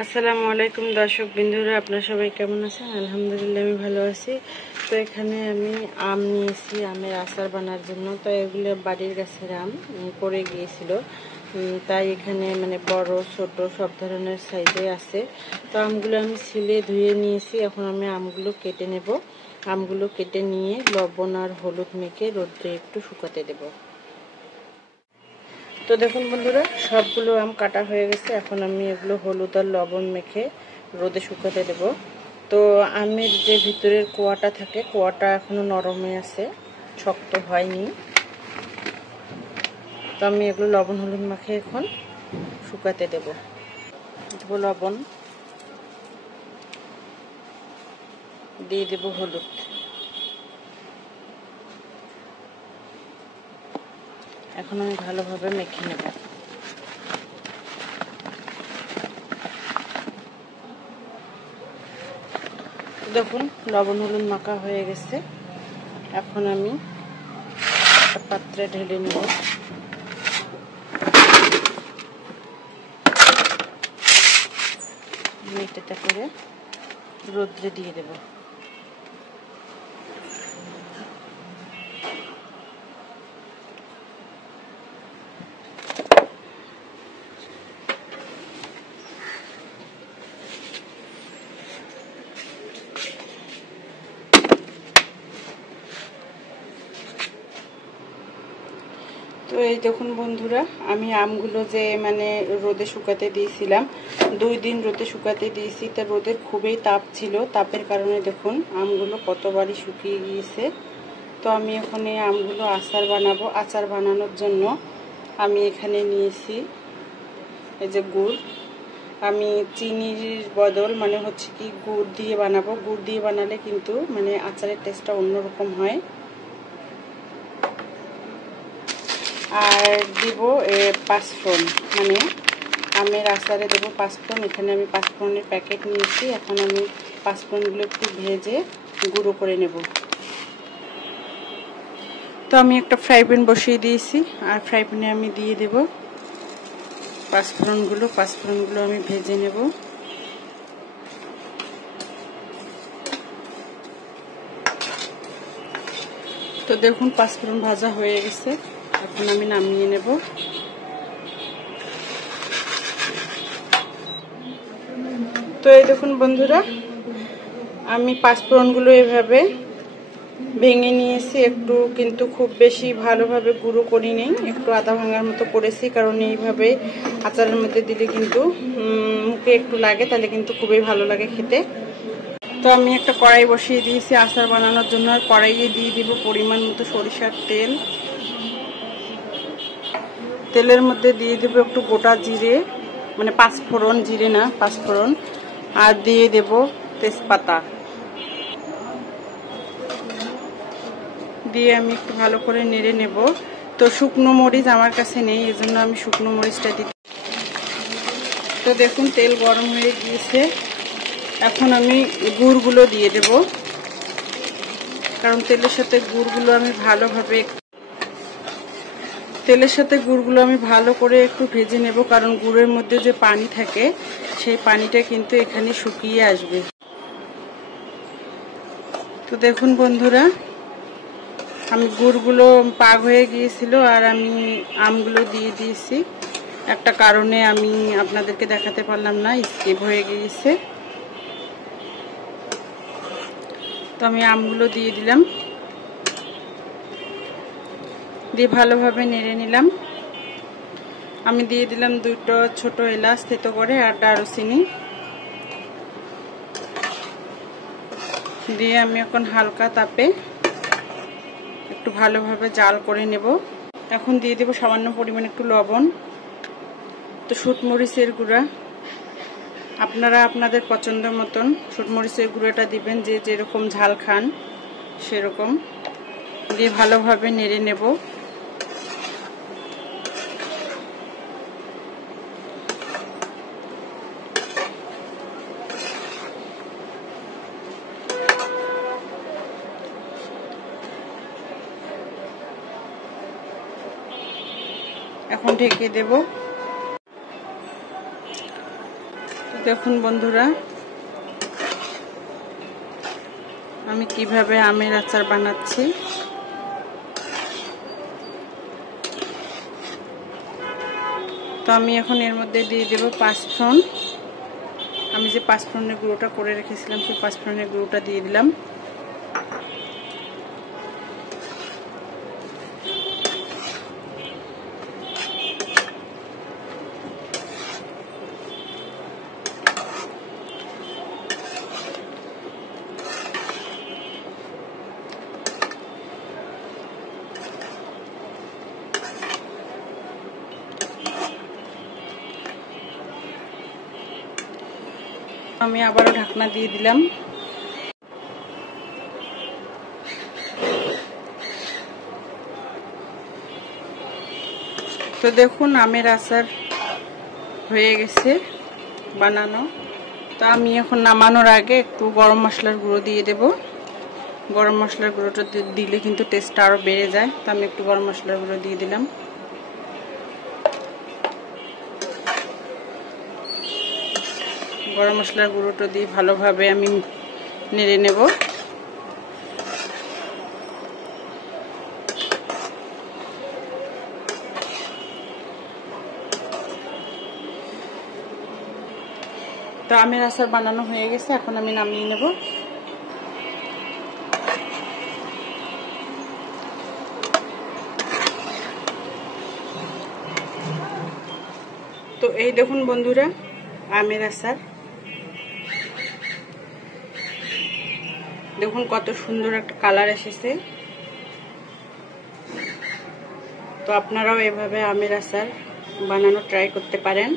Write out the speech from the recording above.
আসসালামু আলাইকুম দর্শক বিন্দুরা, আপনারা সবাই কেমন আছেন? আলহামদুলিল্লাহ আমি ভালো আছি। তো এখানে আমি আম নিয়েছি আমের আচার বানার জন্য। তো এগুলো বাড়ির গাছের আম পড়ে গিয়েছিল, তাই এখানে মানে বড় ছোট সব ধরনের সাইজে আছে। তো আমগুলো আমি ছিলে ধুয়ে নিয়েছি। এখন আমি আমগুলো কেটে নেব। আমগুলো কেটে নিয়ে লবণ আর হলুদ মেখে রোদ্রে একটু শুকাতে দেব। তো দেখুন বন্ধুরা, সবগুলো আম কাটা হয়ে গেছে। এখন আমি এগুলো হলুদ আর লবণ মেখে রোদে শুকাতে দেব। তো আমের যে ভিতরের কোয়াটা থাকে, কোয়াটা এখনো নরমে আছে, শক্ত হয়নি। তো আমি এগুলো লবণ হলুদ মাখে এখন শুকাতে দেব। লবণ দিয়ে দেব, হলুদ, এখন আমি ভালোভাবে মেখে নেব। দেখুন লবণ হলুদ মাখা হয়ে গেছে। এখন আমি একটা পাত্রে ঢেলে নেব। মেটেটা করে রোদ্রে দিয়ে দেব। তো এই দেখুন বন্ধুরা, আমি আমগুলো যে মানে রোদে শুকাতে দিয়েছিলাম, 2 দিন রোদে শুকাতে দিয়েছি। তা রোদের খুবই তাপ ছিল, তাপের কারণে দেখুন আমগুলো কতবারই শুকিয়ে গিয়েছে। তো আমি এখন এই আমগুলো আচার বানাবো। আচার বানানোর জন্য আমি এখানে নিয়েছি এই যে গুড়। আমি চিনির বদল মানে হচ্ছে কি গুড় দিয়ে বানাবো। গুড় দিয়ে বানালে কিন্তু মানে আচারের টেস্টটা অন্যরকম হয়। আর দিব পাঁচফোড়ন, মানে আমের আচারে দেবো পাঁচফোড়ন। এখানে আমি পাঁচফোড়নের প্যাকেট নিয়েছি। এখন আমি পাঁচফোড়নগুলো একটু ভেজে গুঁড়ো করে নেব। তো আমি একটা ফ্রাই প্যান বসিয়ে দিয়েছি, আর ফ্রাই প্যানে আমি দিয়ে দেব পাঁচফোড়নগুলো। পাঁচফোড়নগুলো আমি ভেজে নেব। তো দেখুন পাঁচফোড়ন ভাজা হয়ে গেছে, এখন আমি নামিয়ে নেব। তো এই দেখুন বন্ধুরা, আমি পাঁচফোড়নগুলো এভাবে ভেঙে নিয়েছি একটু, কিন্তু খুব বেশি ভালোভাবে গুঁড়ো করি নেই, একটু আধা ভাঙার মতো করেছি। কারণ এইভাবে আচারের মধ্যে দিলে কিন্তু মুখে একটু লাগে, তাহলে কিন্তু খুবই ভালো লাগে খেতে। তো আমি একটা কড়াই বসিয়ে দিয়েছি আচার বানানোর জন্য। আর কড়াইয়ে দিয়ে দিব পরিমাণ মতো সরিষার তেল। তেলের মধ্যে দিয়ে দেব একটু গোটা জিরে, মানে পাঁচফোড়ন, জিরে না পাঁচফোড়ন। আর দিয়ে দেব তেজপাতা। দিয়ে আমি একটু ভালো করে নেড়ে নেব। তো শুকনো মরিচ আমার কাছে নেই, এজন্য আমি শুকনো মরিচটা দিই। তো দেখুন তেল গরম হয়ে গিয়েছে। এখন আমি গুড়গুলো দিয়ে দেব, কারণ তেলের সাথে গুড়গুলো আমি ভালো করে একটু ভেজে নেব। কারণ গুড়ের মধ্যে যে পানি থাকে, সেই পানিটা কিন্তু এখানে শুকিয়ে আসবে। তো দেখুন বন্ধুরা, আমি গুড়গুলো পাক হয়ে গিয়েছিল আর আমি আমগুলো দিয়ে দিয়েছি। একটা কারণে আমি আপনাদেরকে দেখাতে পারলাম না, স্কিপ হয়ে গিয়েছে। তো আমি আমগুলো দিয়ে দিলাম, দিয়ে ভালোভাবে নেড়ে নিলাম। আমি দিয়ে দিলাম 2টো ছোট এলাচ থেতো করে, আর দারুচিনি দিয়ে আমি এখন হালকা তাপে একটু ভালোভাবে জাল করে নেব। এখন দিয়ে দেব সামান্য পরিমাণ একটু লবণ। তো শুটমরিচের গুঁড়া আপনারা আপনাদের পছন্দ মতন শুটমরিচের গুঁড়োটা দিবেন, যে যেরকম ঝাল খান সেরকম দিয়ে ভালোভাবে নেড়ে নেব। এখন ঢেকে দেব। দেখুন বন্ধুরা, আমি কিভাবে আমের আচার বানাচ্ছি। তো আমি এখন এর মধ্যে দিয়ে দেব পাঁচফোড়ন। আমি যে পাঁচফোড়নের গুঁড়োটা করে রেখেছিলাম সেই পাঁচফোড়নের গুঁড়োটা দিয়ে দিলাম। আমি আবারও ঢাকনা দিয়ে দিলাম। তো দেখুন আমের আচার হয়ে গেছে বানানো। তো আমি এখন নামানোর আগে একটু গরম মশলার গুঁড়ো দিয়ে দেব। গরম মশলার গুঁড়োটা দিলে কিন্তু টেস্টটা আরও বেড়ে যায়। তো আমি একটু গরম মশলার গুঁড়ো দিয়ে দিলাম। গরম মশলার গুঁড়োটা দিয়ে ভালোভাবে আমি নেড়ে নেব। তো আমের আচার বানানো হয়ে গেছে, এখন আমি নামিয়ে নেব। তো এই দেখুন বন্ধুরা আমের আচার, দেখুন কত সুন্দর একটা কালার এসেছে। তো আপনারাও এভাবে আমের আচার বানানো ট্রাই করতে পারেন।